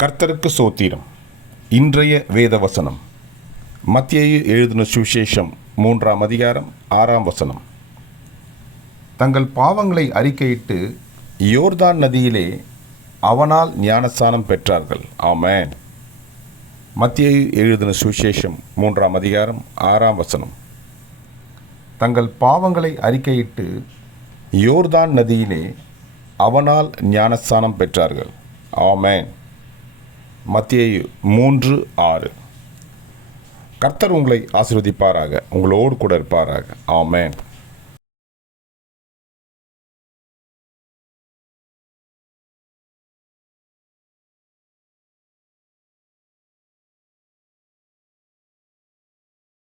கர்த்தருக்கு சோத்திரம். இன்றைய வேத வசனம் மத்தேயு எழுதின சுவிசேஷம் 3ஆம் அதிகாரம் 6ஆம் வசனம். தங்கள் பாவங்களை அறிக்கையிட்டு யோர்தான் நதியிலே அவனால் ஞானஸ்நானம் பெற்றார்கள். ஆமென். மத்தேயு எழுதின சுவிசேஷம் 3ஆம் அதிகாரம் 6ஆம் வசனம். தங்கள் பாவங்களை அறிக்கையிட்டு யோர்தான் நதியிலே அவனால் ஞானஸ்நானம் பெற்றார்கள். ஆமென். மத்தேயு 3:6. கர்த்தர் உங்களை ஆசீர்வதிப்பாராக, உங்களோடு கூட இருப்பாராக. ஆமென்.